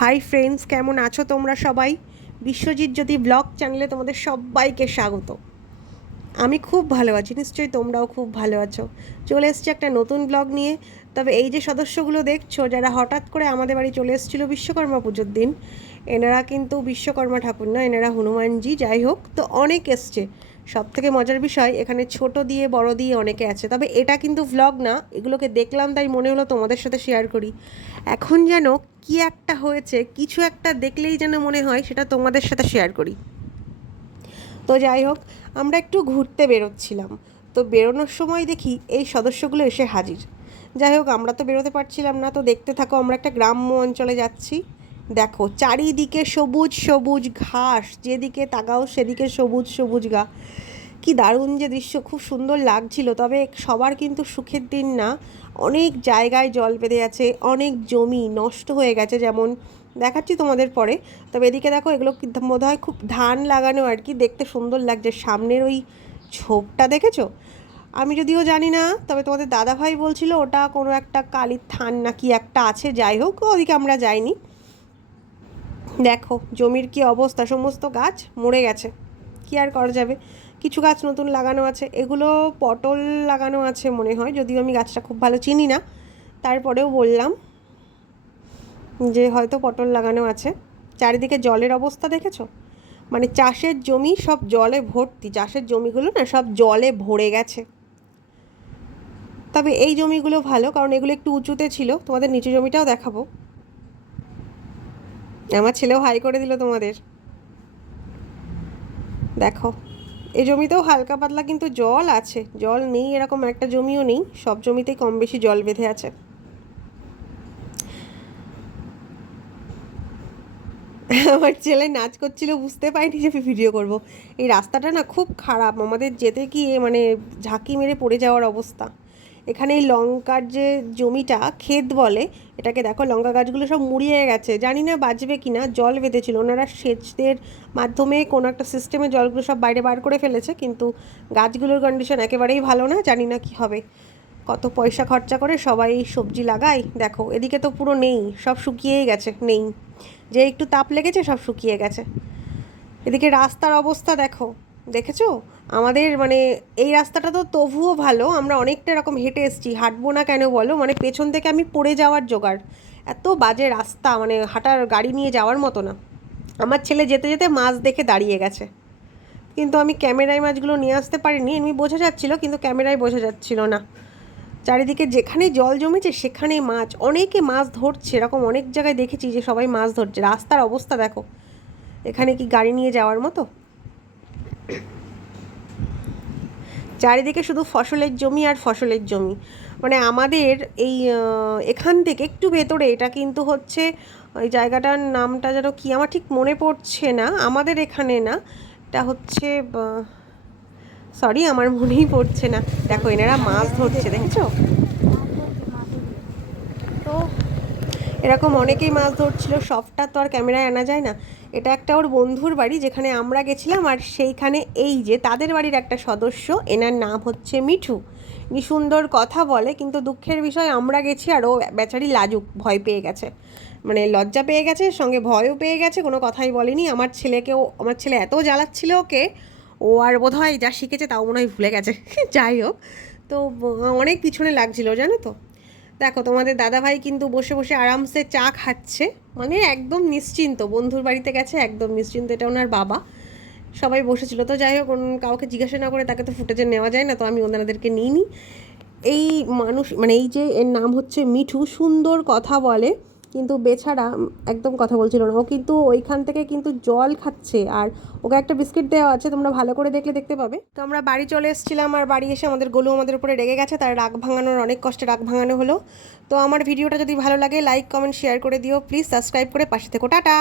Hi friends, কেমন আছো তোমরা সবাই? বিশ্বজিৎ জ্যোতি ব্লগ চ্যানেলে তোমাদের সবাইকে স্বাগত। আমি খুব ভালো আছি, নিশ্চয়ই তোমরাও খুব ভালো আছো। চলে এসেছি একটা নতুন ব্লগ নিয়ে। তবে এই যে সদস্যগুলো দেখছো, যারা হঠাৎ করে আমাদের বাড়ি চলে এসেছিলো বিশ্বকর্মা পুজোর দিন, এনারা কিন্তু বিশ্বকর্মা ঠাকুর না, এনারা হনুমানজি। যাই হোক, তো অনেক এসছে। সব থেকে মজার বিষয়, এখানে ছোট দিয়ে বড় দিয়ে অনেকে আছে। তবে এটা কিন্তু ভ্লগ না, এগুলোকে দেখলাম তাই মনে হলো তোমাদের সাথে শেয়ার করি। এখন যেন কি একটা হয়েছে, কিছু একটা দেখলেই যেন মনে হয় সেটা তোমাদের সাথে শেয়ার করি। তো যাই হোক, আমরা একটু ঘুরতে বেরোচ্ছিলাম। তো বেরোনোর সময় দেখি এই সদস্যগুলো এসে হাজির। যাই হোক, আমরা তো বেরোতে পারছিলাম না, তো দেখতে থাকো। আমরা একটা গ্রাম্য অঞ্চলে যাচ্ছি। দেখো, চারিদিকে সবুজ সবুজ ঘাস, যেদিকে তাকাও সেদিকে সবুজ সবুজ কি দারুণ যে দৃশ্য, খুব সুন্দর লাগছিল। তবে সবার কিন্তু সুখের দিন না। অনেক জায়গায় জল বেঁধে আছে, অনেক জমি নষ্ট হয়ে গেছে, যেমন দেখাচ্ছি তোমাদের পরে। তবে এদিকে দেখো, এগুলো বোধ হয় খুব ধান লাগানো আর কি, দেখতে সুন্দর লাগছে। সামনের ওই ঝোপটা দেখেছো? আমি যদিও জানি না, তবে তোমাদের দাদাভাই বলছিল ওটা কোনো একটা কালীর থান না কি একটা আছে। যাই হোক, ওদিকে আমরা যাইনি। দেখো জমির কি অবস্থা, সমস্ত গাছ মরে গেছে, কি আর করা যাবে। কিছু গাছ নতুন লাগানো আছে, এগুলো পটল লাগানো আছে মনে হয়, যদিও আমি গাছটা খুব ভালো চিনি না, তারপরেও বললাম যে হয়তো পটল লাগানো আছে। চারিদিকে জলের অবস্থা দেখেছো? মানে চাষের জমি সব জলে ভর্তি, চাষের জমিগুলো না সব জলে ভরে গেছে। তবে এই জমিগুলো ভালো, কারণ এগুলো একটু উঁচুতে ছিল। তোমাদের নিচু জমিটাও দেখাবো। আমার ছেলেও হাই করে দিল তোমাদের। দেখো, এই জমিতেও হালকা পাতলা কিন্তু জল আছে, জল নেই এরকম একটা জমিও নেই, সব জমিতেই কম বেশি জল বেঁধে আছে। আমার ছেলে নাচ করছিল, বুঝতে পারিনি যে ভিডিও করব। এই রাস্তাটা না খুব খারাপ, আমাদের যেতে গিয়ে মানে ঝাঁকি মেরে পড়ে যাওয়ার অবস্থা। এখানে এই লঙ্কার যে জমিটা, ক্ষেত বলে এটাকে, দেখো লঙ্কা গাছগুলো সব মুড়িয়ে গেছে। জানি না বাঁচবে কি না, জল বেঁধেছিল, ওনারা সেচের মাধ্যমে কোনো একটা সিস্টেমে জলগুলো সব বাইরে বার করে ফেলেছে, কিন্তু গাছগুলোর কন্ডিশন একেবারেই ভালো না, জানি না কি হবে। কত পয়সা খরচা করে সবাই সবজি লাগায়। দেখো এদিকে তো পুরো নেই, সব শুকিয়েই গেছে, নেই। যে একটু তাপ লেগেছে সব শুকিয়ে গেছে। এদিকে রাস্তার অবস্থা দেখো, দেখেছো? আমাদের মানে এই রাস্তাটা তো তবুও ভালো, আমরা অনেকটা এরকম হেঁটে এসেছি, হাঁটবো না কেন বলো? মানে পেছন থেকে আমি পড়ে যাওয়ার জোগাড়, এত বাজে রাস্তা, মানে হাঁটার গাড়ি নিয়ে যাওয়ার মতো না। আমার ছেলে যেতে যেতে মাছ দেখে দাঁড়িয়ে গেছে, কিন্তু আমি ক্যামেরায় মাছগুলো নিয়ে আসতে পারিনি। এমনি বোঝা যাচ্ছিল, কিন্তু ক্যামেরায় বোঝা যাচ্ছিল না। চারিদিকে যেখানে জল জমেছে সেখানেই মাছ, অনেকে মাছ ধরছে, এরকম অনেক জায়গায় দেখেছি যে সবাই মাছ ধরছে। রাস্তার অবস্থা দেখো, এখানে কি গাড়ি নিয়ে যাওয়ার মতো? চারিদিকে শুধু ফসলের জমি আর ফসলের জমি। মানে আমাদের এই এখান থেকে একটু ভেতরে, এটা কিন্তু হচ্ছে ওই জায়গাটার নামটা যেন কি আমার ঠিক মনে পড়ছে না, আমাদের এখানে না, এটা হচ্ছে সরি আমার মনেই পড়ছে না। দেখো এনারা মাছ ধরছে, দেখেছো? তো এরকম অনেকেই মাছ ধরছিল, সবটা তো আর ক্যামেরায় আনা যায় না। এটা একটা ওর বন্ধুর বাড়ি যেখানে আমরা গেছিলাম, আর সেইখানে এই যে তাদের বাড়ির একটা সদস্য, এনার নাম হচ্ছে মিঠু। কি সুন্দর কথা বলে, কিন্তু দুঃখের বিষয় আমরা গেছি আর ও বেচারি লাজুক, ভয় পেয়ে গেছে, মানে লজ্জা পেয়ে গেছে, সঙ্গে ভয়ও পেয়ে গেছে, কোনো কথাই বলেনি। আমার ছেলে এত জ্বালাচ্ছিল ওকে, ও আর বোধহয় যা শিখেছে তাও মনে হয় ভুলে গেছে। যাই হোক, তো অনেক পিছনে লাগছিল জানো তো। দেখো তোমাদের দাদাভাই কিন্তু বসে বসে আরামসে চা খাচ্ছে, মানে একদম নিশ্চিন্ত, বন্ধুর বাড়িতে গেছে একদম নিশ্চিন্ত, এটা ওনার বাবা। সবাই বসেছিল। তো যাই হোক, কাউকে জিজ্ঞাসা না করে তাকে তো ফুটেজে নেওয়া যায় না, তো আমি ওনাদেরকে নিইনি। এই মানুষ মানে এই যে এর নাম হচ্ছে মিঠু, সুন্দর কথা বলে, কিন্তু বেছাড়া একদম কথা বলছিল না। ও কিন্তু ওইখান থেকে কিন্তু জল খাচ্ছে, আর ওকে একটা বিস্কিট দেওয়া আছে, তোমরা ভালো করে দেখলে দেখতে পাবে। তো আমরা বাড়ি চলে এসেছিলাম, আর বাড়ি এসে আমাদের গোলু আমাদের উপরে রেগে গেছে, তার রাগ ভাঙানোর, অনেক কষ্টে রাগ ভাঙানো হলো। তো আমার ভিডিওটা যদি ভালো লাগে লাইক কমেন্ট শেয়ার করে দিও প্লিজ, সাবস্ক্রাইব করে পাশে থেকো। টাটা।